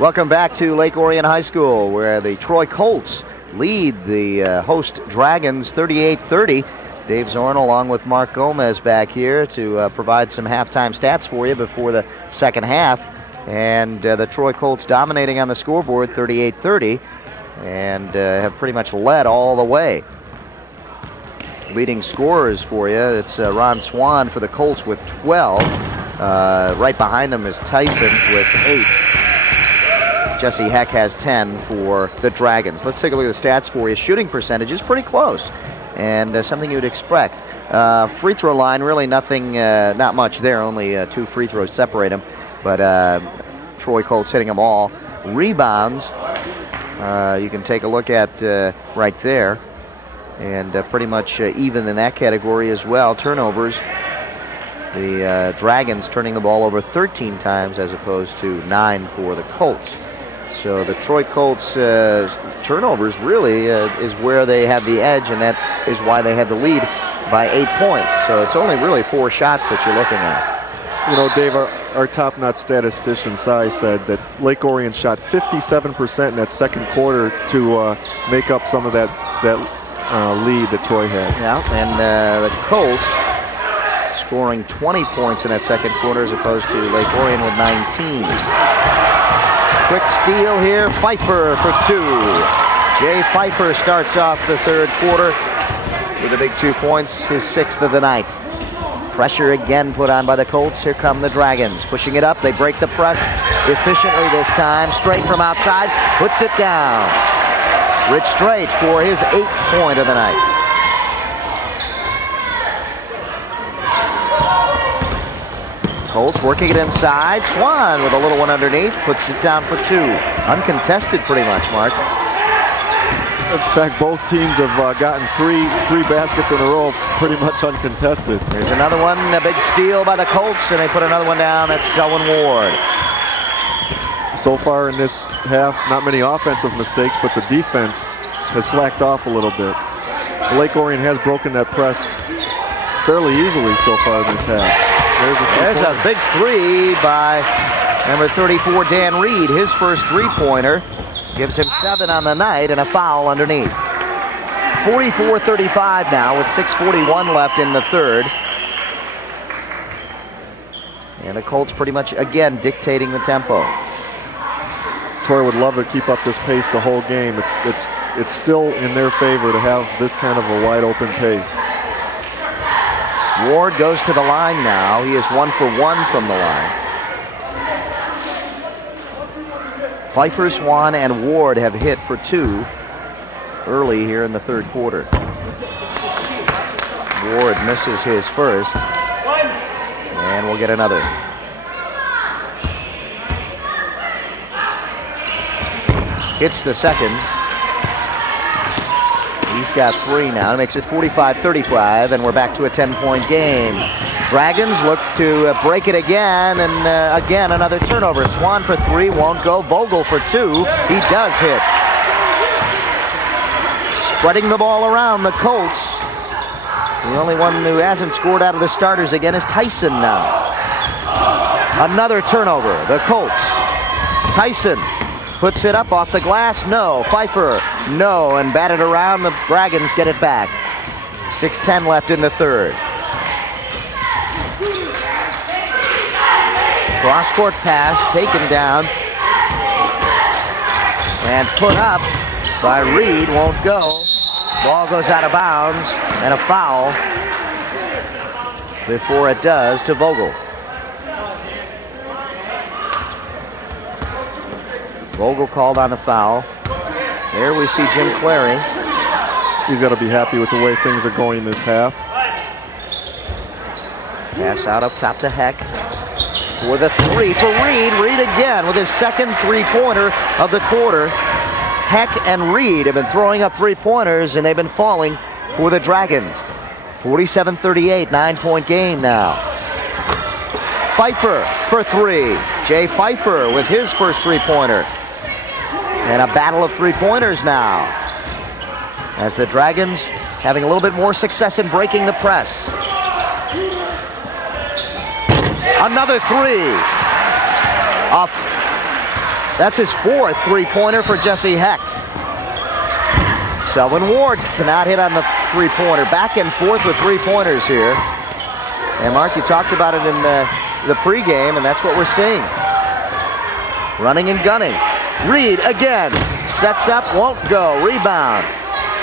Welcome back to Lake Orion High School, where the Troy Colts lead the host Dragons 38-30. Dave Zorn along with Mark Gomez back here to provide some halftime stats for you before the second half. And the Troy Colts dominating on the scoreboard 38-30 and have pretty much led all the way. Leading scorers for you, it's Ron Swan for the Colts with 12. Right behind him is Tyson with 8. Jesse Heck has 10 for the Dragons. Let's take a look at the stats for you. Shooting percentage is pretty close and something you'd expect. Free throw line, really nothing, not much there. Only 2 free throws separate them. But Troy Colts hitting them all. Rebounds, you can take a look at right there. And pretty much even in that category as well. Turnovers, the Dragons turning the ball over 13 times as opposed to 9 for the Colts. So the Troy Colts turnovers really is where they have the edge, and that is why they have the lead by 8 points. So it's only really 4 shots that you're looking at. You know, Dave, our top-notch statistician, Cy, said that Lake Orion shot 57% in that second quarter to make up some of that lead that Troy had. Yeah, and the Colts scoring 20 points in that second quarter as opposed to Lake Orion with 19. Quick steal here, Pfeiffer for 2. Jay Pfeiffer starts off the third quarter with a big 2 points, his 6th of the night. Pressure again put on by the Colts. Here come the Dragons. Pushing it up, they break the press efficiently this time. Straight from outside, puts it down. Rich Straight for his 8th point of the night. Colts working it inside. Swan with a little one underneath, puts it down for 2. Uncontested pretty much, Mark. In fact, both teams have gotten three baskets in a row pretty much uncontested. There's another one, a big steal by the Colts, and they put another one down. That's Selwyn Ward. So far in this half, not many offensive mistakes, but the defense has slacked off a little bit. Lake Orion has broken that press fairly easily so far in this half. There's a big 3 by number 34, Dan Reed. His first 3-pointer gives him 7 on the night and a foul underneath. 44-35 now with 6:41 left in the third. And the Colts pretty much, again, dictating the tempo. Troy would love to keep up this pace the whole game. It's still in their favor to have this kind of a wide-open pace. Ward goes to the line now. He is 1 for 1 from the line. Pfeiffer, Swan, and Ward have hit for 2 early here in the third quarter. Ward misses his first, and we'll get another. Hits the second. He's got 3 now. It makes it 45-35, and we're back to a 10-point game. Dragons look to break it again, and again another turnover. Swan for 3, won't go. Vogel for 2. He does hit. Spreading the ball around, the Colts. The only one who hasn't scored out of the starters again is Tyson now. Another turnover. The Colts. Tyson puts it up off the glass. No. Pfeiffer. No. And batted around. The Dragons get it back. 6:10 left in the third. Cross-court pass taken down and put up by Reed. Won't go. Ball goes out of bounds and a foul before it does to Vogel. Vogel called on the foul. There we see Jim Clary. He's got to be happy with the way things are going this half. Pass out up top to Heck. With a 3 for Reed. Reed again with his second 3-pointer of the quarter. Heck and Reed have been throwing up 3-pointers, and they've been falling for the Dragons. 47-38, 9-point game now. Pfeiffer for 3. Jay Pfeiffer with his first 3-pointer. And a battle of 3-pointers now, as the Dragons having a little bit more success in breaking the press. Another 3. That's his 4th three-pointer for Jesse Heck. Selwyn Ward cannot hit on the three-pointer. Back and forth with three-pointers here. And Mark, you talked about it in the pregame, and that's what we're seeing. Running and gunning. Reed again. Sets up, won't go. Rebound.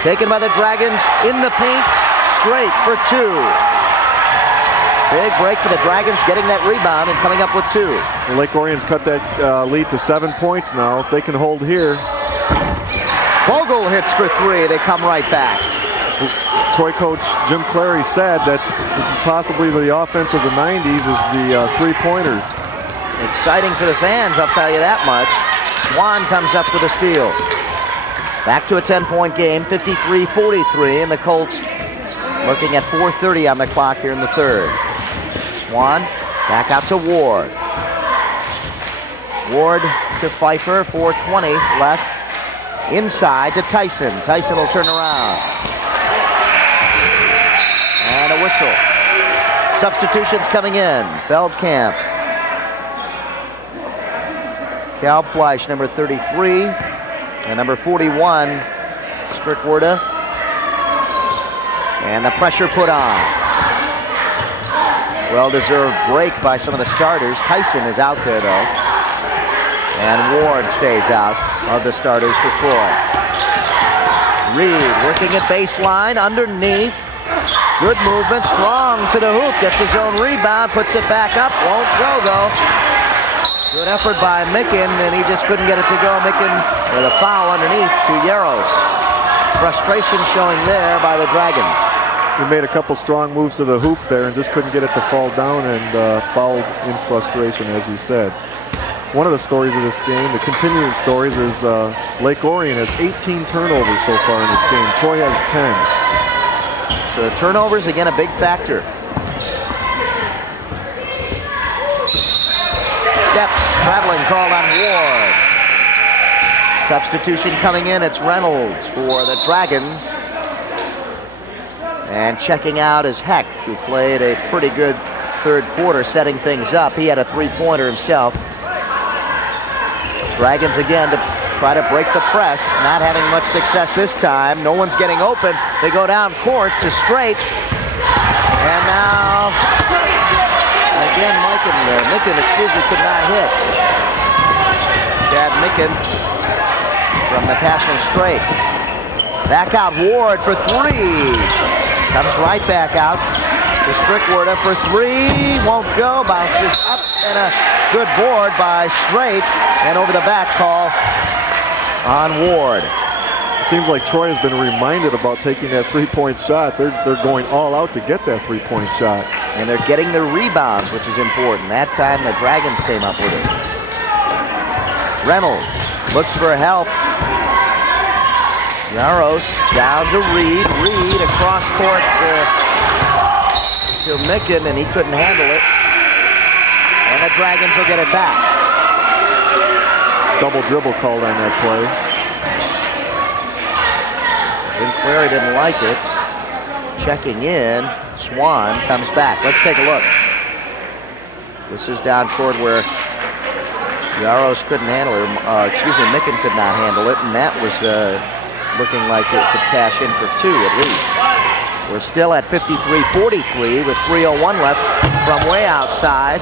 Taken by the Dragons in the paint. Straight for 2. Big break for the Dragons, getting that rebound and coming up with 2. Lake Orion's cut that lead to 7 points now. If they can hold here. Vogel hits for 3. They come right back. Troy coach Jim Clary said that this is possibly the offense of the 90s is the three-pointers. Exciting for the fans, I'll tell you that much. Swan comes up with a steal. Back to a 10-point game, 53-43, and the Colts looking at 4:30 on the clock here in the third. Swan back out to Ward. Ward to Pfeiffer, 4:20 left. Inside to Tyson. Tyson will turn around. And a whistle. Substitutions coming in. Feldkamp. Kalbfleisch, number 33. And number 41, Strickwerda. And the pressure put on. Well-deserved break by some of the starters. Tyson is out there, though. And Ward stays out of the starters for Troy. Reed working at baseline, underneath. Good movement, strong to the hoop. Gets his own rebound, puts it back up. Won't go, though. Good effort by Micken, and he just couldn't get it to go. Micken with a foul underneath to Yaros. Frustration showing there by the Dragons. He made a couple strong moves to the hoop there and just couldn't get it to fall down and fouled in frustration, as you said. One of the stories of this game, the continuing stories, is Lake Orion has 18 turnovers so far in this game. Troy has 10. So the turnovers, again, a big factor. Steps, traveling called on Ward. Substitution coming in, it's Reynolds for the Dragons. And checking out is Heck, who played a pretty good third quarter, setting things up. He had a three-pointer himself. Dragons again to try to break the press, not having much success this time. No one's getting open. They go down court to Straight. And now, again, Micken, could not hit. Chad Micken from the pass from Straight. Back out Ward for 3. Comes right back out to Strickwerda for 3. Won't go. Bounces up and a good board by Straight. And over the back call on Ward. Seems like Troy has been reminded about taking that three-point shot. They're going all out to get that three-point shot. And they're getting the rebounds, which is important. That time the Dragons came up with it. Reynolds looks for help. Yaros down to Reed. Reed across court to Micken, and he couldn't handle it. And the Dragons will get it back. Double dribble called on that play. Jim Clary didn't like it. Checking in, Swan comes back. Let's take a look. This is down court where Yaros couldn't handle it. Micken could not handle it, and that was looking like it could cash in for 2 at least. We're still at 53-43 with 3:01 left from way outside.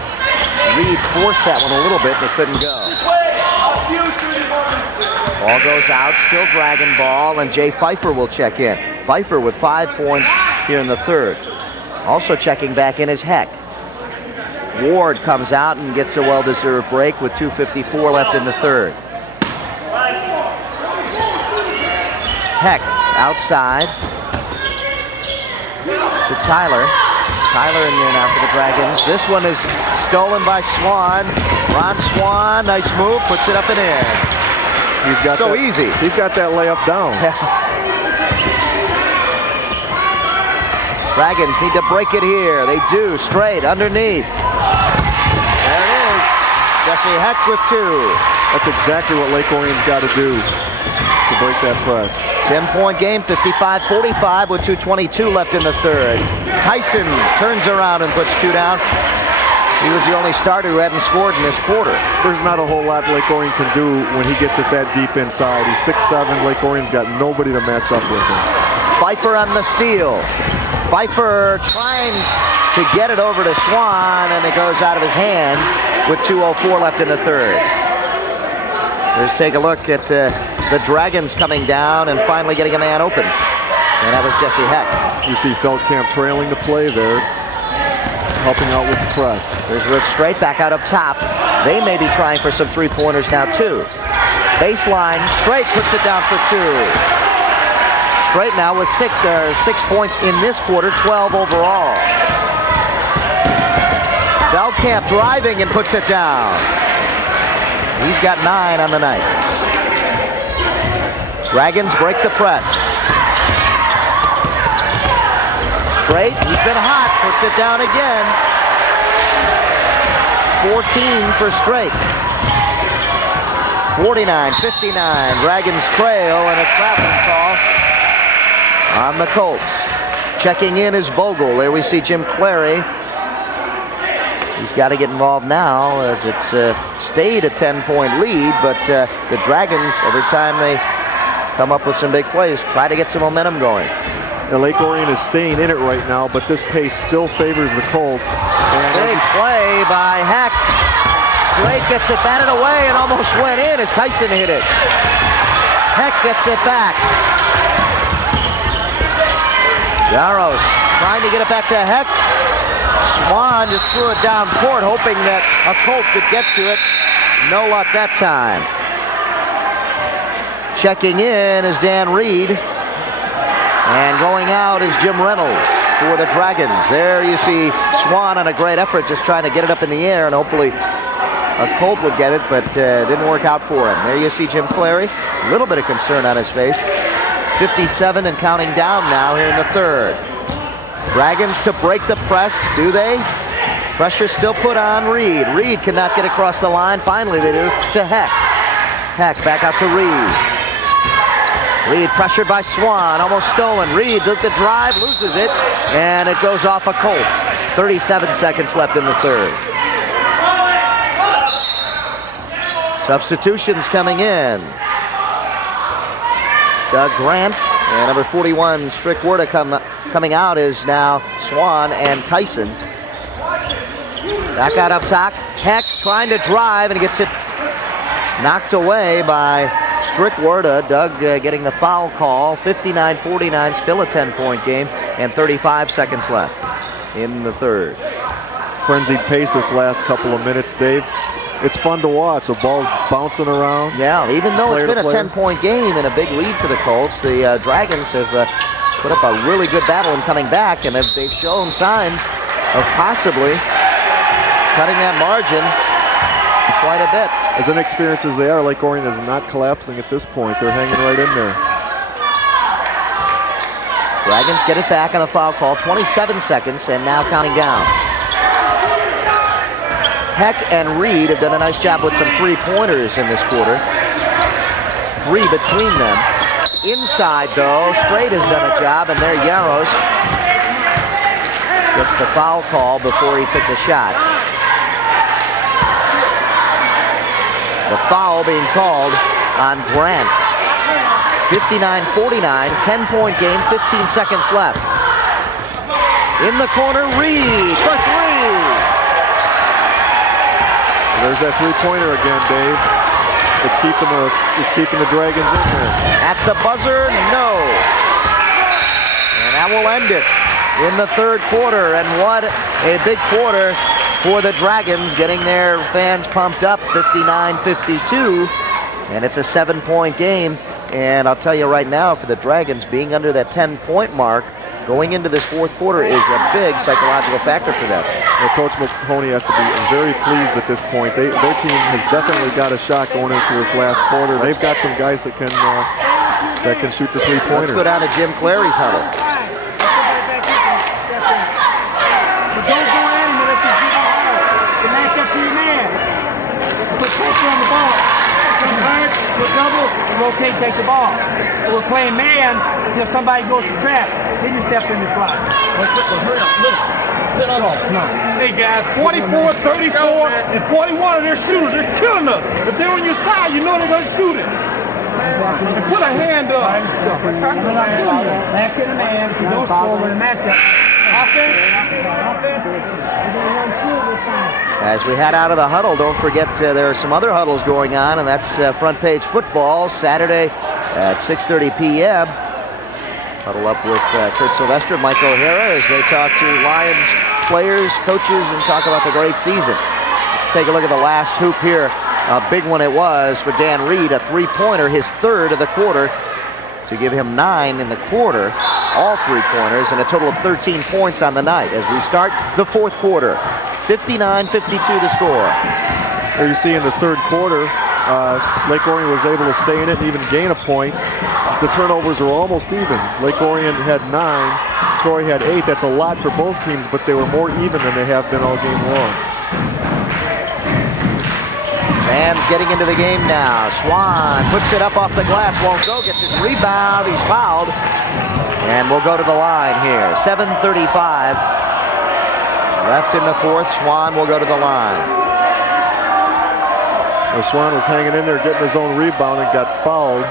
Reed forced that one a little bit, but couldn't go. Ball goes out, still Dragon ball, and Jay Pfeiffer will check in. Pfeiffer with 5 points here in the third. Also checking back in is Heck. Ward comes out and gets a well-deserved break with 2:54 left in the third. Heck outside to Tyler. Tyler in there now for the Dragons. This one is stolen by Swan. Ron Swan, nice move, puts it up and in. He's got so that, easy. He's got that layup down. Dragons need to break it here. They do, straight underneath. There it is. Jesse Heck with 2. That's exactly what Lake Orion's got to do to break that press. 10-point game, 55-45 with 2:22 left in the third. Tyson turns around and puts 2 down. He was the only starter who hadn't scored in this quarter. There's not a whole lot Lake Orion can do when he gets it that deep inside. He's 6'7". Lake Orion's got nobody to match up with him. Pfeiffer on the steal. Pfeiffer trying to get it over to Swan, and it goes out of his hands with 2:04 left in the third. Let's take a look at the Dragons coming down and finally getting a man open. And that was Jesse Heck. You see Feldkamp trailing the play there, helping out with the press. There's Rich Straight back out up top. They may be trying for some three-pointers now, too. Baseline, Straight puts it down for two. Straight now with 6 points in this quarter, 12 overall. Feldkamp driving and puts it down. He's got 9 on the night. Dragons break the press. Straight, he's been hot, puts it down again. 14 for Straight. 49-59, Dragons trail, and a traveling call on the Colts. Checking in is Vogel. There we see Jim Clary. He's got to get involved now as it's stayed a 10-point lead, but the Dragons, every time they come up with some big plays, try to get some momentum going. Now, Lake Orion is staying in it right now, but this pace still favors the Colts. And big play by Heck. Straight gets it batted away and almost went in as Tyson hit it. Heck gets it back. Yaros trying to get it back to Heck. Swan just threw it down court, hoping that a Colt could get to it. No luck that time. Checking in is Dan Reed. And going out is Jim Reynolds for the Dragons. There you see Swan on a great effort, just trying to get it up in the air, and hopefully a Colt would get it, but didn't work out for him. There you see Jim Clary, a little bit of concern on his face. 57 and counting down now here in the third. Dragons to break the press, do they? Pressure still put on Reed. Reed cannot get across the line. Finally they do to Heck. Heck back out to Reed. Reed pressured by Swan, almost stolen. Reed did the drive, loses it, and it goes off a Colt. 37 seconds left in the third. Substitutions coming in. Doug Grant and number 41, Strickwerda coming out is now Swan and Tyson. Back out up top. Heck trying to drive and gets it knocked away by Strickwerda. Doug getting the foul call. 59-49, still a 10-point game, and 35 seconds left in the third. Frenzied pace this last couple of minutes, Dave. It's fun to watch. The ball's bouncing around. Yeah, even though it's been a 10-point game and a big lead for the Colts, the Dragons have put up a really good battle in coming back, and they've shown signs of possibly cutting that margin quite a bit. As inexperienced as they are, Lake Orion is not collapsing at this point. They're hanging right in there. Dragons get it back on a foul call. 27 seconds, and now counting down. Heck and Reed have done a nice job with some three-pointers in this quarter. 3 between them. Inside, though, Straight has done a job, and there Yaros gets the foul call before he took the shot. The foul being called on Grant. 59-49, 10-point game, 15 seconds left. In the corner, Reed for 3. There's that three-pointer again, Dave. It's keeping the Dragons in there. At the buzzer, no. And that will end it in the third quarter. And what a big quarter for the Dragons, getting their fans pumped up, 59-52. And it's a 7-point game. And I'll tell you right now, for the Dragons, being under that 10-point mark going into this fourth quarter is a big psychological factor for them. Well, Coach Mahoney has to be very pleased at this point. Their team has definitely got a shot going into this last quarter. They've got some guys that can shoot the three-pointer. Let's go down to Jim Clary's huddle. But don't go in unless you get it out. It's a matchup for your man. Put pressure on the ball. Come hard, put double, rotate, take the ball. We're playing man until somebody goes to trap. Then you step in the slide. Hurry up, Hey guys, 44, 34, and 41 of their shooters. They're killing us. If they're on your side, you know they're going to shoot it. And put a hand up. Back in the man if you don't score with a matchup. Offense. As we head out of the huddle, don't forget there are some other huddles going on, and that's Front Page Football Saturday at 6:30 p.m. Huddle up with Kurt Sylvester, Mike O'Hara, as they talk to Lions players, coaches, and talk about the great season. Let's take a look at the last hoop here. A big one it was for Dan Reed, a three-pointer, his third of the quarter, to give him 9 in the quarter, all three-pointers, and a total of 13 points on the night as we start the fourth quarter. 59-52 the score. There you see in the third quarter, Lake Orion was able to stay in it and even gain a point. The turnovers were almost even. Lake Orion had 9, Troy had 8. That's a lot for both teams, but they were more even than they have been all game long. Fans getting into the game now. Swan puts it up off the glass, won't go, gets his rebound, he's fouled, and we'll go to the line here. 7:35 left in the fourth. Swan will go to the line. Well, Swan was hanging in there getting his own rebound and got fouled.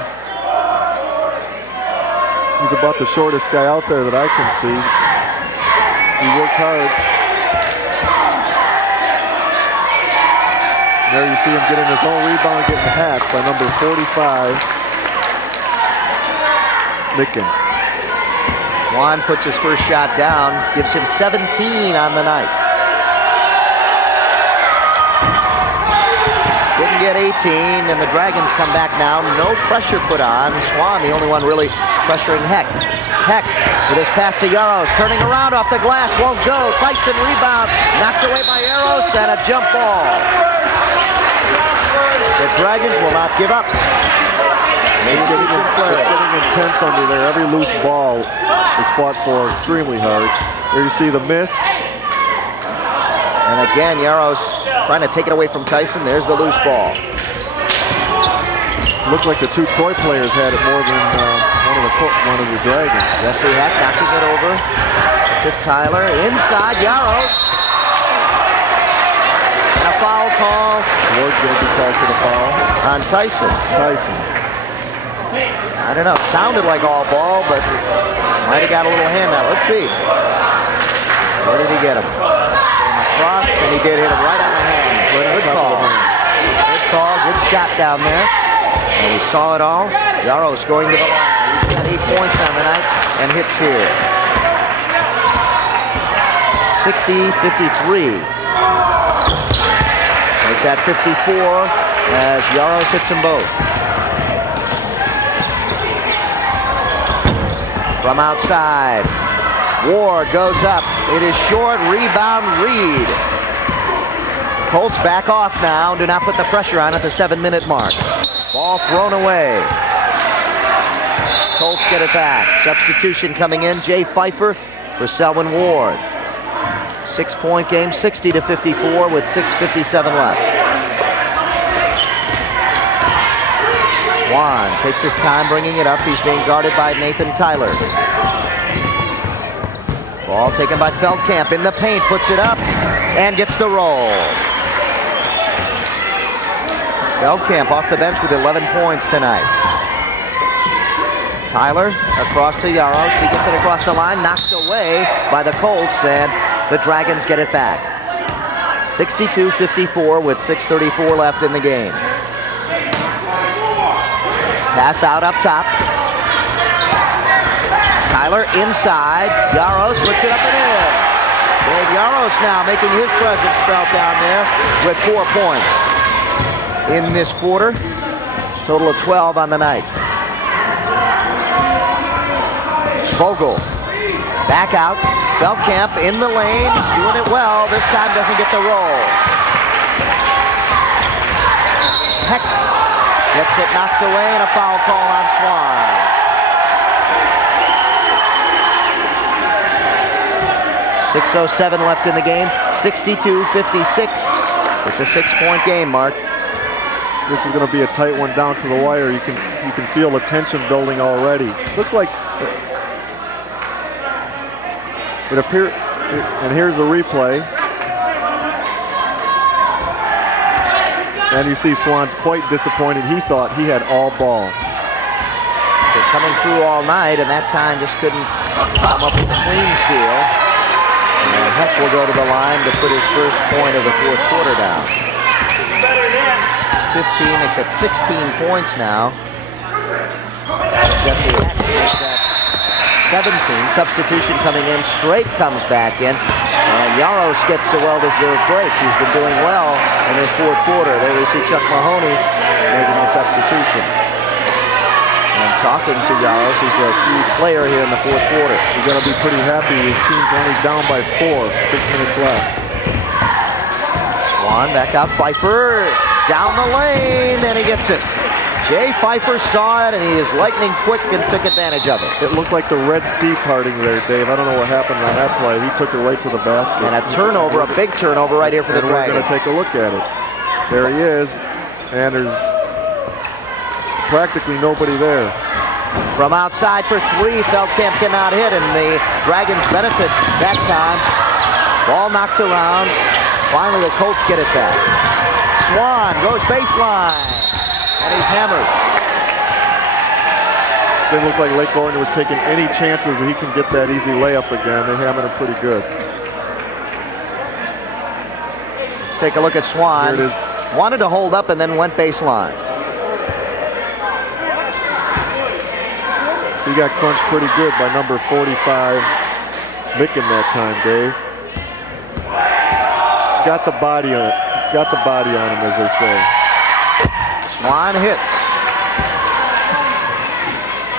He's about the shortest guy out there that I can see. He worked hard. There you see him getting his own rebound and getting hacked by number 45, Micken. Swan puts his first shot down, gives him 17 on the night. Didn't get 18, and the Dragons come back now. No pressure put on. Swan, the only one really pressuring Heck. Heck with his pass to Yaros, turning around off the glass, won't go. Tyson rebound, knocked away by Yaros, and a jump ball. The Dragons will not give up. It's getting intense under there. Every loose ball is fought for extremely hard. There you see the miss. And again, Yaros trying to take it away from Tyson. There's the loose ball. Looked like the two Troy players had it more than one of the Dragons. Jesse Heck knocking it over to Tyler. Inside, Yaros. And a foul call. Ward's going to be called for the foul. On Tyson. I don't know. Sounded like all ball, but might have got a little hand out. Let's see. Where did he get him? Across, and he did hit him right on the hand. Good call. Good call. Good shot down there. And we saw it all. Yaros going to the line. He's got 8 points on the night and hits here. 60-53. Make that 54 as Yaros hits them both. From outside, Ward goes up. It is short, rebound Reed. Colts back off now. Do not put the pressure on at the 7-minute mark. Ball thrown away. Colts get it back. Substitution coming in, Jay Pfeiffer for Selwyn Ward. 6-point game, 60-54 with 6:57 left. Swan takes his time bringing it up. He's being guarded by Nathan Tyler. Ball taken by Feldkamp in the paint, puts it up, and gets the roll. Feldkamp off the bench with 11 points tonight. Tyler across to Yaros. He gets it across the line, knocked away by the Colts, and the Dragons get it back. 62-54 with 6:34 left in the game. Pass out up top. Tyler inside. Yaros puts it up and in. Dave Yaros now making his presence felt down there with 4 points in this quarter. Total of 12 on the night. Vogel back out. Feldkamp in the lane. He's doing it well. This time doesn't get the roll. Heck gets it knocked away, and a foul call on Swan. .607 left in the game. 62-56. It's a 6-point game, Mark. this is going to be a tight one down to the wire. You can feel the tension building already. Looks like it appears, and here's the replay. And you see Swan's quite disappointed. He thought he had all ball. They're coming through all night, and that time just couldn't come up with a clean steal. And Heck will go to the line to put his first point of the fourth quarter down. 15, it's at 16 points now. Jesse Heck makes that 17. Substitution coming in, Straight comes back in. And Yaros gets a well-deserved break. He's been doing well in his fourth quarter. There we see Chuck Mahoney making the substitution. And talking to Yaros, he's a key player here in the fourth quarter. He's going to be pretty happy. His team's only down by 4, 6 minutes left. Swan back out, Pfeiffer down the lane, and he gets it. Jay Pfeiffer saw it, and he is lightning quick and took advantage of it. It looked like the Red Sea parting there, Dave. I don't know what happened on that play. He took it right to the basket. And a turnover, a big turnover right here for the Dragons. We're going to take a look at it. There he is, and there's practically nobody there. From outside for 3, Feldkamp cannot hit, and the Dragons benefit that time. Ball knocked around. Finally, the Colts get it back. Swan goes baseline. And he's hammered. Didn't look like Lake Orion was taking any chances that he can get that easy layup again. They hammered him pretty good. Let's take a look at Swan. Here it is. Wanted to hold up and then went baseline. He got crunched pretty good by number 45, Micken that time, Dave. Got the body on it. Got the body on him, as they say. Swan hits.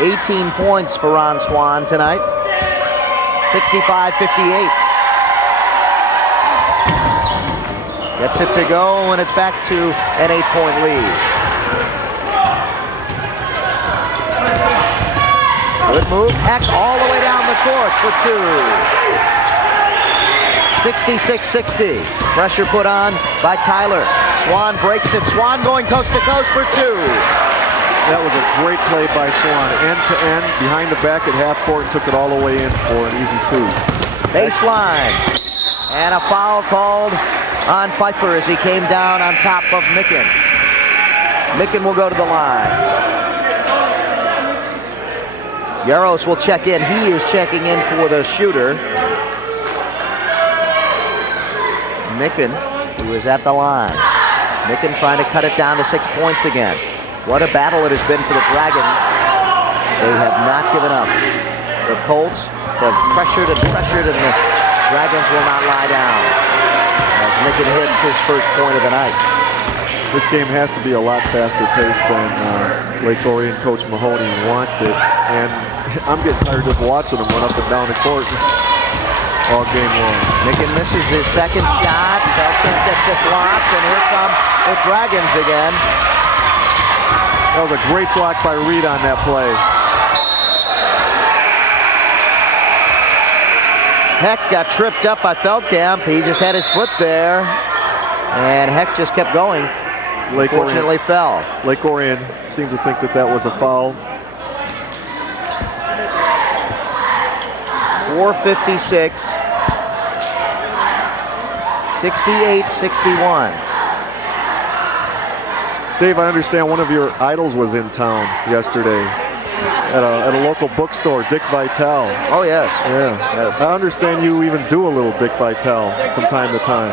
18 points for Ron Swan tonight. 65-58. Gets it to go, and it's back to an 8-point lead. Good move. Heck all the way down the court for 2. 66-60. Pressure put on by Tyler. Swan breaks it. Swan going coast to coast for 2. That was a great play by Swan. End to end, behind the back at half court, and took it all the way in for an easy 2. Baseline. And a foul called on Pfeiffer as he came down on top of Micken. Micken will go to the line. Yaros will check in. He is checking in for the shooter. Micken, who is at the line. Micken trying to cut it down to 6 points again. What a battle it has been for the Dragons. They have not given up. The Colts have pressured and pressured, and the Dragons will not lie down as Micken hits his first point of the night. This game has to be a lot faster paced than Lake Orion coach Mahoney wants it. And I'm getting tired just watching them run up and down the court all game long. Micken misses his second shot. Feldkamp gets it blocked, and here come the Dragons again. That was a great block by Reed on that play. Heck got tripped up by Feldkamp. He just had his foot there, and Heck just kept going. Unfortunately fell. Lake Orion seems to think that that was a foul. 4:56. 68-61. Dave, I understand one of your idols was in town yesterday at a local bookstore, Dick Vitale. Oh, yes. Yeah. Yes. I understand you even do a little Dick Vitale from time to time.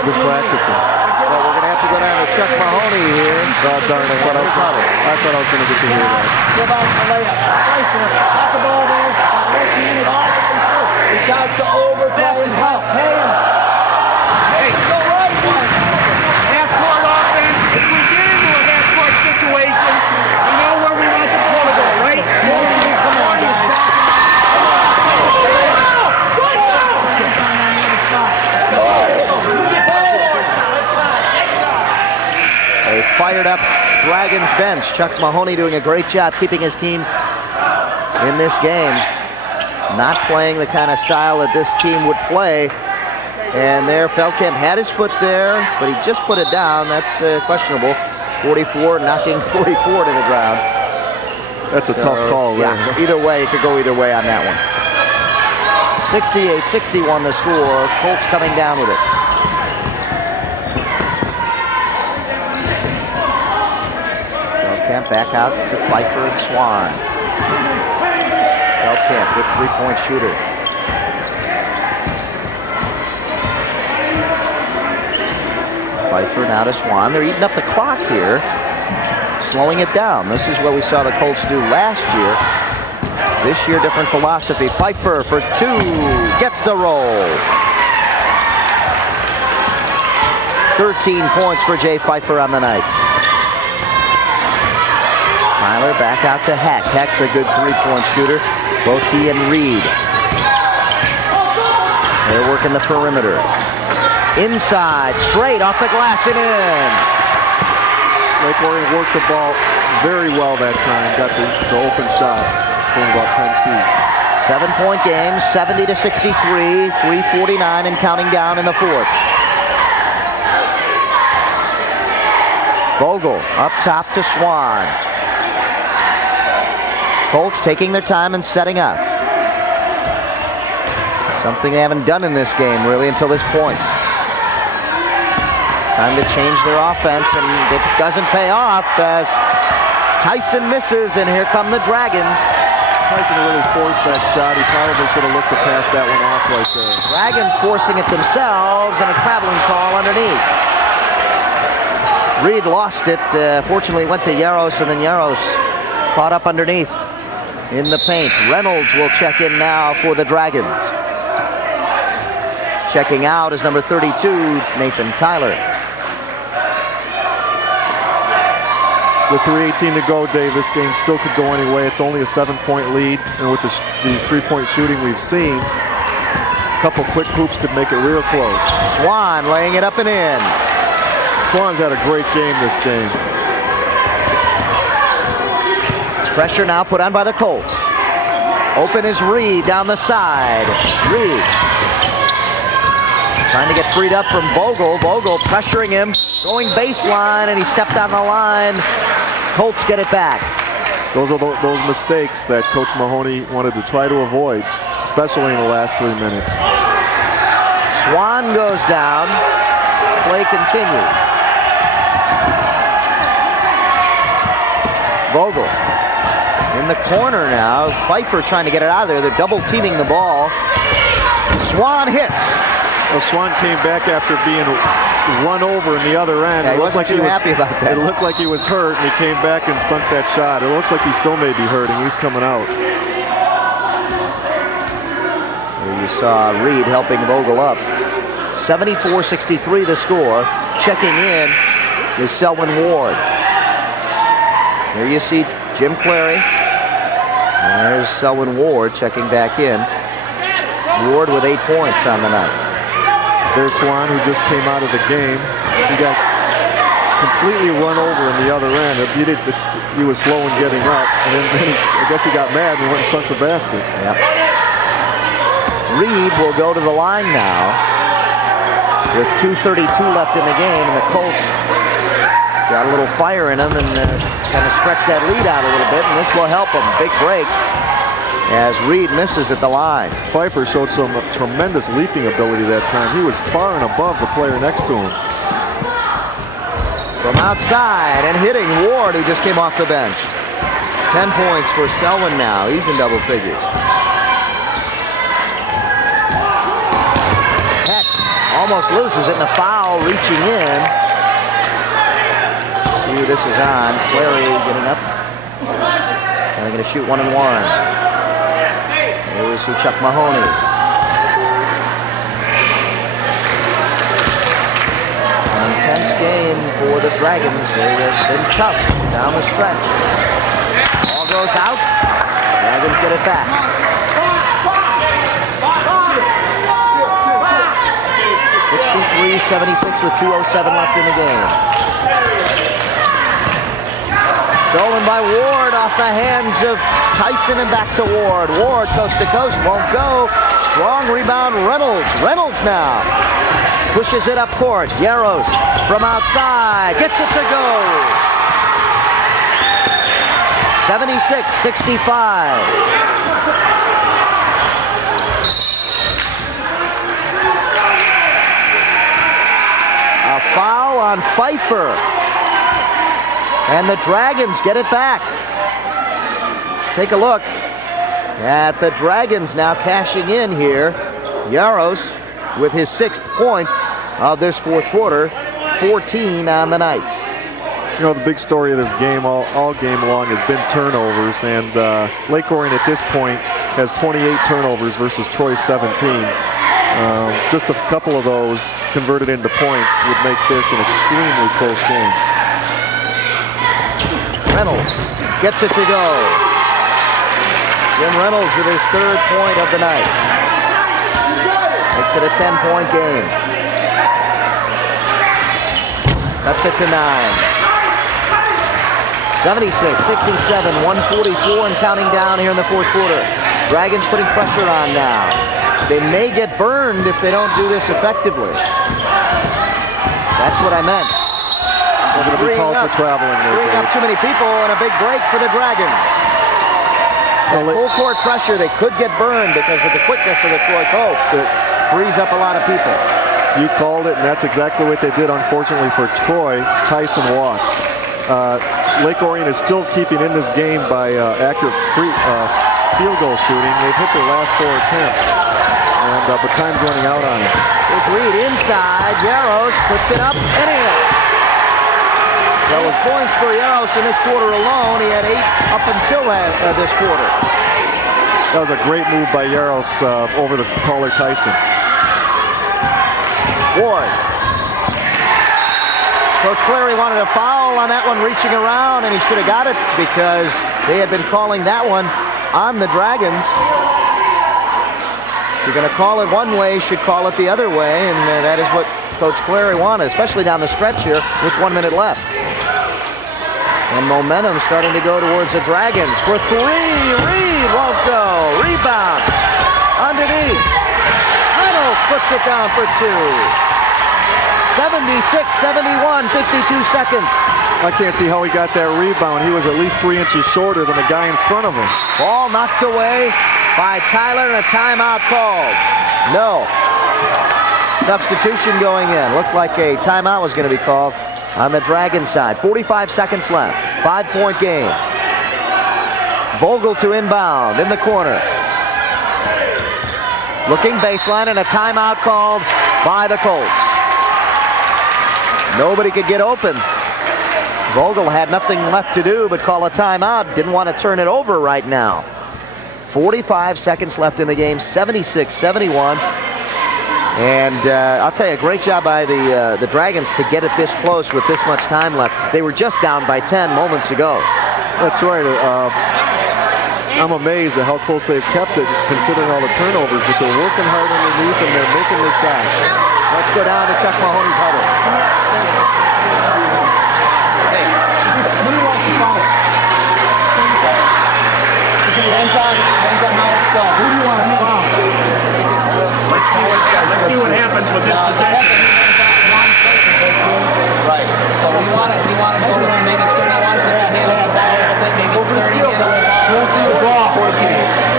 Good practicing. Well, we're going to have to go down to Chuck Mahoney here. Oh, darn, I thought I was going to get to hear that. Give out the layup. Got the ball there. Left handed all the way through. He got to overplay his help. Hey, go right one. Half-court offense. If we get into a half-court situation, we know where we want the ball to go, right? Come on. A fired up Dragons bench. Chuck Mahoney doing a great job keeping his team in this game. Not playing the kind of style that this team would play. And there, Feldkamp had his foot there, but he just put it down. That's questionable. 44, knocking 44 to the ground. That's a tough call there. Yeah, either way, it could go either way on that one. 68-61 the score. Colts coming down with it. Camp back out to Pfeiffer and Swan. Camp with three-point shooter. Pfeiffer now to Swan. They're eating up the clock here, slowing it down. This is what we saw the Colts do last year. This year, different philosophy. Pfeiffer for two, gets the roll. 13 points for Jay Pfeiffer on the night. Tyler back out to Heck. Heck, the good three-point shooter. Both he and Reed. They're working the perimeter. Inside, straight off the glass and in. Lake Orion worked the ball very well that time. Got the open shot from about 10 feet. 7-point game, 70-63, 3:49 and counting down in the fourth. Bogle up top to Swan. Colts taking their time and setting up. Something they haven't done in this game really until this point. Time to change their offense, and it doesn't pay off as Tyson misses, and here come the Dragons. Tyson really forced that shot. He probably should have looked to pass that one off right there. Dragons forcing it themselves, and a traveling call underneath. Reed lost it. Fortunately, went to Yaros, and then Yaros caught up underneath in the paint. Reynolds will check in now for the Dragons. Checking out is number 32, Nathan Tyler. With 3:18 to go, Dave, this game still could go any way. It's only a 7-point lead, and with the three-point shooting we've seen, a couple quick hoops could make it real close. Swan laying it up and in. Swan's had a great game this game. Pressure now put on by the Colts. Open is Reed down the side. Reed trying to get freed up from Bogle. Bogle pressuring him, going baseline, and he stepped on the line. Colts get it back. Those are those mistakes that Coach Mahoney wanted to try to avoid, especially in the last 3 minutes. Swan goes down. Play continues. Bogle in the corner now. Pfeiffer trying to get it out of there. They're double teaming the ball. Swan hits. Well, Swan came back after being run over in the other end. Yeah, he wasn't too happy about that. It looked like he was hurt, and he came back and sunk that shot. It looks like he still may be hurting. He's coming out. There you saw Reed helping Bogle up. 74-63 the score. Checking in is Selwyn Ward. There you see Jim Clary. And there's Selwyn Ward checking back in. Ward with 8 points on the night. There's Swan, who just came out of the game. He got completely run over in the other end. He was slow in getting up, and then I guess he got mad and went and sunk the basket. Yep. Reed will go to the line now with 2:32 left in the game, and the Colts got a little fire in them and kind of stretch that lead out a little bit, and this will help them. Big break as Reed misses at the line. Pfeiffer showed some tremendous leaping ability that time. He was far and above the player next to him. From outside and hitting Ward, who just came off the bench. 10 points for Selwyn now. He's in double figures. Heck almost loses it, and a foul reaching in. See who this is on. Clary getting up. And they're going to shoot 1-and-1. Here's Chuck Mahoney. An intense game for the Dragons. They have been tough down the stretch. Ball goes out. Dragons get it back. 63-76 with 2:07 left in the game. Stolen by Ward off the hands of Tyson and back to Ward. Ward coast to coast, won't go. Strong rebound, Reynolds. Reynolds now pushes it up court. Yaros from outside, gets it to go. 76-65. A foul on Pfeiffer. And the Dragons get it back. Let's take a look at the Dragons now cashing in here. Yaros with his 6th point of this 4th quarter, 14 on the night. You know, the big story of this game all game long has been turnovers, and Lake Orion at this point has 28 turnovers versus Troy's 17. Just a couple of those converted into points would make this an extremely close game. Reynolds gets it to go. Jim Reynolds with his 3rd point of the night. Makes it a 10-point game. That's it to 9. 76-67, 144 and counting down here in the 4th quarter. Dragons putting pressure on now. They may get burned if they don't do this effectively. That's what I meant. They're going to be called for traveling there, Freeing up too many people and a big break for the Dragons. Well, full court pressure, they could get burned because of the quickness of the Troy Colts. It frees up a lot of people. You called it, and that's exactly what they did, unfortunately, for Troy. Tyson walked. Lake Orion is still keeping in this game by accurate field goal shooting. They've hit their last 4 attempts, and but time's running out on it. Here's Reed inside. Yaros puts it up and in. That was points for Yaros in this quarter alone. He had 8 up until this quarter. That was a great move by Yaros over the taller Tyson. Ward. Coach Clary wanted a foul on that one, reaching around, and he should have got it because they had been calling that one on the Dragons. If you're going to call it one way, you should call it the other way, and that is what Coach Clary wanted, especially down the stretch here with 1 minute left. And momentum starting to go towards the Dragons for 3. Reed won't go. Rebound. Underneath. Reynolds puts it down for 2. 76-71, 52 seconds. I can't see how he got that rebound. He was at least 3 inches shorter than the guy in front of him. Ball knocked away by Tyler and a timeout called. No. Substitution going in. Looked like a timeout was going to be called on the Dragon side. 45 seconds left. 5-point game. Vogel to inbound in the corner. Looking baseline and a timeout called by the Colts. Nobody could get open. Vogel had nothing left to do but call a timeout. Didn't want to turn it over right now. 45 seconds left in the game. 76-71. And I'll tell you, a great job by the Dragons to get it this close with this much time left. They were just down by 10 moments ago. That's right. I'm amazed at how close they've kept it, considering all the turnovers, but they're working hard underneath and they're making their shots. Let's go down to Chuck Mahoney's huddle. Hey, who do you want to follow? Depends on how it's going. Who do you want to follow? Let's see what happens with this possession. Right. So we want to go with maybe 31 because he handles the ball a little bit, maybe 30 handles the ball.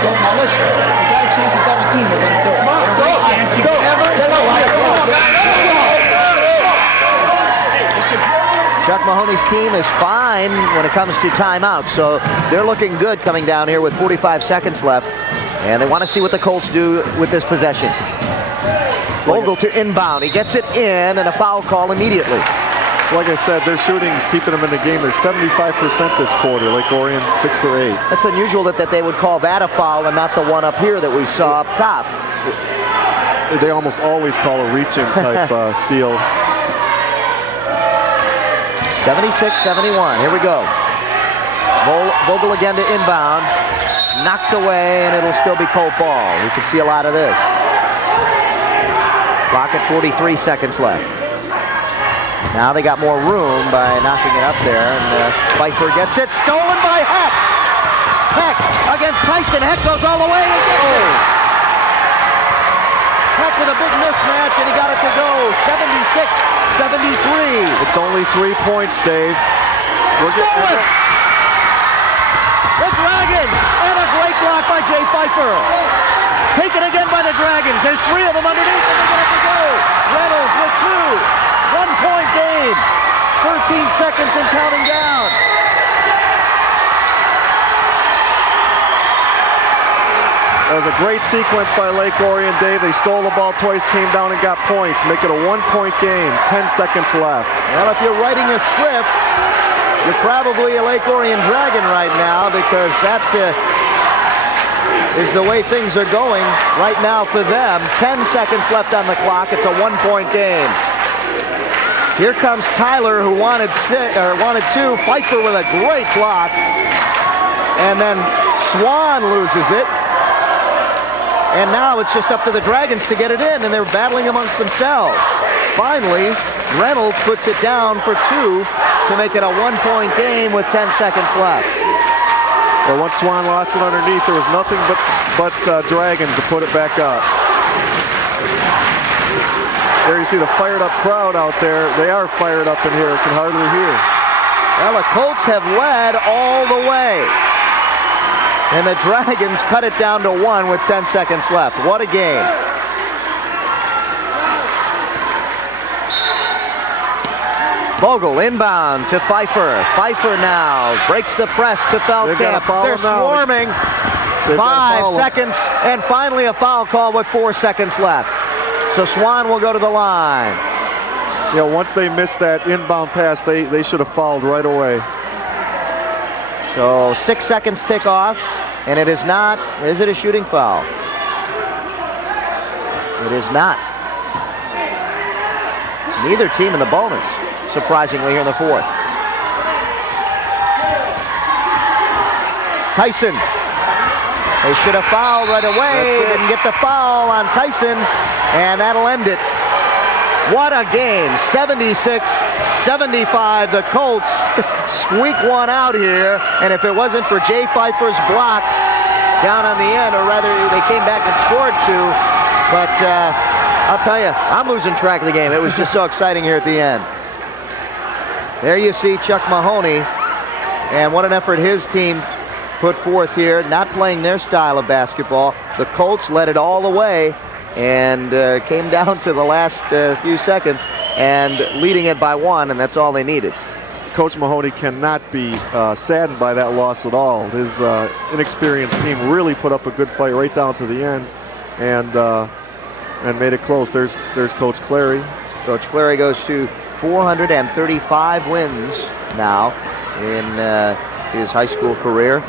Now listen, you got a chance to double team, we're going to do it. Every chance you ever. Chuck Mahoney's team is fine when it comes to timeouts, so they're looking good coming down here with 45 seconds left, and they want to see what the Colts do with this possession. Vogel to inbound. He gets it in, and a foul call immediately. Like I said, their shooting's keeping them in the game. They're 75% this quarter. Lake Orion, 6 for 8. That's unusual that they would call that a foul and not the one up here that we saw up top. They almost always call a reach-in type steal. 76-71. Here we go. Vogel again to inbound. Knocked away, and it'll still be Colt ball. We can see a lot of this. Clock at 43 seconds left. Now they got more room by knocking it up there, and Pfeiffer gets it. Stolen by Heck. Heck against Tyson. Heck goes all the way and gets it. Heck with a big mismatch, and he got it to go. 76-73. It's only 3 points, Dave. Stolen. Dragons! And a great block by Jay Pfeiffer. Taken again by the Dragons. There's 3 of them underneath, and they're going to go. Reynolds with 2. 1-point game. 13 seconds and counting down. That was a great sequence by Lake Orion, Dave. They stole the ball twice, came down and got points. Make it a 1-point game. 10 seconds left. Well, if you're writing a script, you're probably a Lake Orion Dragon right now, because that is the way things are going right now for them. 10 seconds left on the clock. It's a 1-point game. Here comes Tyler, who wanted 2. Pfeiffer with a great block. And then Swan loses it. And now it's just up to the Dragons to get it in, and they're battling amongst themselves. Finally, Reynolds puts it down for 2 to make it a 1-point game with 10 seconds left. Well, once Swan lost it underneath, there was nothing but Dragons to put it back up. There you see the fired up crowd out there. They are fired up in here. Can hardly hear. Well, the Colts have led all the way. And the Dragons cut it down to 1 with 10 seconds left. What a game. Vogel inbound to Pfeiffer. Pfeiffer now breaks the press to Feldkamp. They're swarming. 5 seconds, and finally a foul call with 4 seconds left. So Swan will go to the line. You know, once they missed that inbound pass, they should have fouled right away. So 6 seconds tick off, and it is not. Is it a shooting foul? It is not. Neither team in the bonus, surprisingly, here in the 4th. Tyson. They should have fouled right away. Didn't get the foul on Tyson, and that'll end it. What a game. 76-75. The Colts squeak one out here, and if it wasn't for Jay Pfeiffer's block down on the end, or rather they came back and scored 2, but I'll tell you, I'm losing track of the game. It was just so exciting here at the end. There you see Chuck Mahoney, and what an effort his team put forth here, not playing their style of basketball. The Colts led it all the way and came down to the last few seconds and leading it by 1, and that's all they needed. Coach Mahoney cannot be saddened by that loss at all. His inexperienced team really put up a good fight right down to the end, and made it close. There's Coach Clary. Coach Clary goes to 435 wins now in his high school career.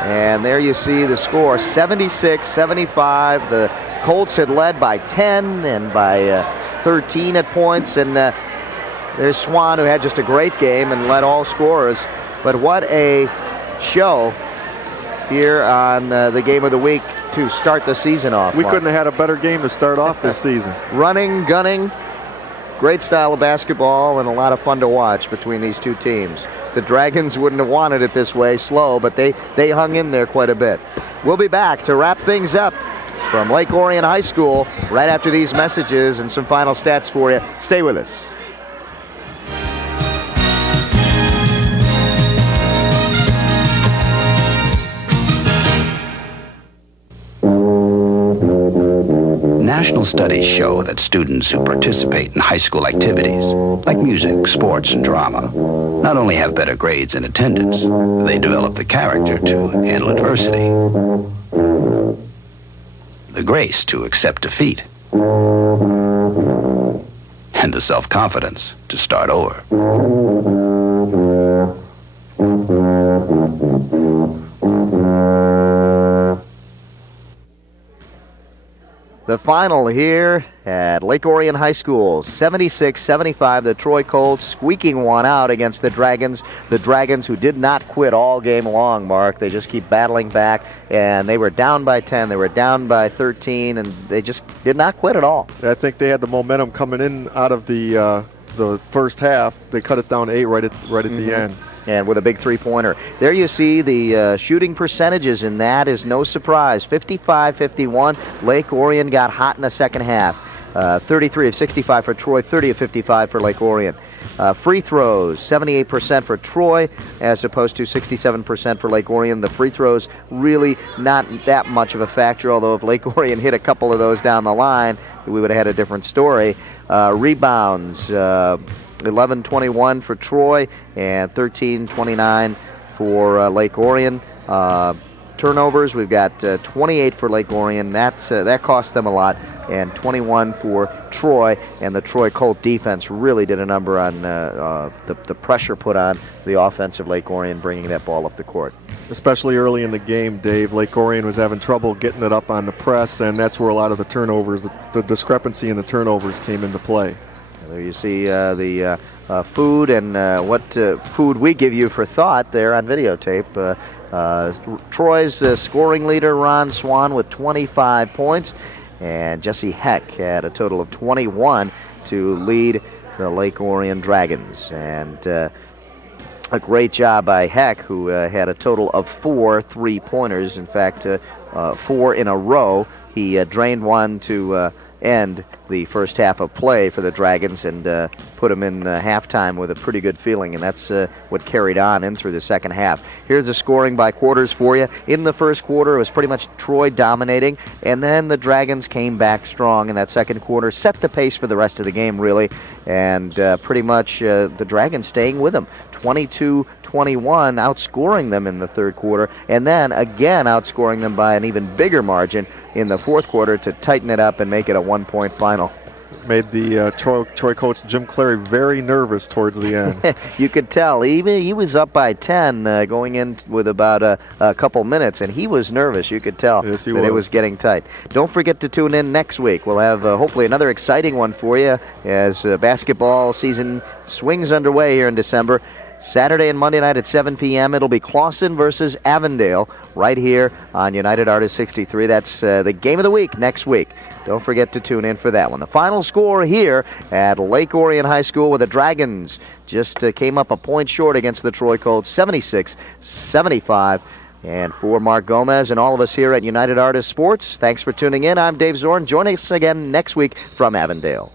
And there you see the score, 76-75. The Colts had led by 10 and by 13 at points. And there's Swan, who had just a great game and led all scorers. But what a show here on the game of the week to start the season off. We couldn't have had a better game to start off this season. Running, gunning, great style of basketball, and a lot of fun to watch between these two teams. The Dragons wouldn't have wanted it this way, slow, but they hung in there quite a bit. We'll be back to wrap things up from Lake Orion High School right after these messages and some final stats for you. Stay with us. National studies show that students who participate in high school activities, like music, sports, and drama, not only have better grades and attendance, they develop the character to handle adversity, the grace to accept defeat, and the self-confidence to start over. The final here at Lake Orion High School, 76-75. The Troy Colts squeaking one out against the Dragons. The Dragons, who did not quit all game long, Mark. They just keep battling back, and they were down by 10. They were down by 13, and they just did not quit at all. I think they had the momentum coming in out of the first half. They cut it down to 8 right at the end. And with a big three-pointer. There you see the shooting percentages, and that is no surprise. 55-51. Lake Orion got hot in the second half. 33 of 65 for Troy, 30 of 55 for Lake Orion. Free throws, 78% for Troy as opposed to 67% for Lake Orion. The free throws really not that much of a factor, although if Lake Orion hit a couple of those down the line, we would have had a different story. Rebounds, 11-21 for Troy and 13-29 for Lake Orion. Turnovers, we've got 28 for Lake Orion. That cost them a lot, and 21 for Troy. And the Troy Colt defense really did a number on the pressure put on the offense of Lake Orion, bringing that ball up the court. Especially early in the game, Dave, Lake Orion was having trouble getting it up on the press, and that's where a lot of the turnovers, the discrepancy in the turnovers came into play. There you see the food and what food we give you for thought there on videotape. Troy's scoring leader, Ron Swan, with 25 points, and Jesse Heck had a total of 21 to lead the Lake Orion Dragons. And a great job by Heck, who had a total of 4 3-pointers. In fact, 4 in a row. He drained one to end the first half of play for the Dragons and put them in halftime with a pretty good feeling, and that's what carried on in through the second half. Here's the scoring by quarters for you. In the first quarter, it was pretty much Troy dominating, and then the Dragons came back strong in that second quarter, set the pace for the rest of the game, really, and pretty much the Dragons staying with them. 22-21, outscoring them in the third quarter, and then again outscoring them by an even bigger margin in the fourth quarter to tighten it up and make it a one-point final. Made the Troy coach Jim Clary very nervous towards the end. You could tell. Even he was up by 10 going in with about a couple minutes, and he was nervous. You could tell yes, that it was getting tight. Don't forget to tune in next week. We'll have hopefully another exciting one for you as basketball season swings underway here in December. Saturday and Monday night at 7 p.m. It'll be Clawson versus Avondale right here on United Artists 63. That's the game of the week next week. Don't forget to tune in for that one. The final score here at Lake Orion High School, where the Dragons just came up a point short against the Troy Colts, 76-75. And for Mark Gomez and all of us here at United Artists Sports, thanks for tuning in. I'm Dave Zorn. Join us again next week from Avondale.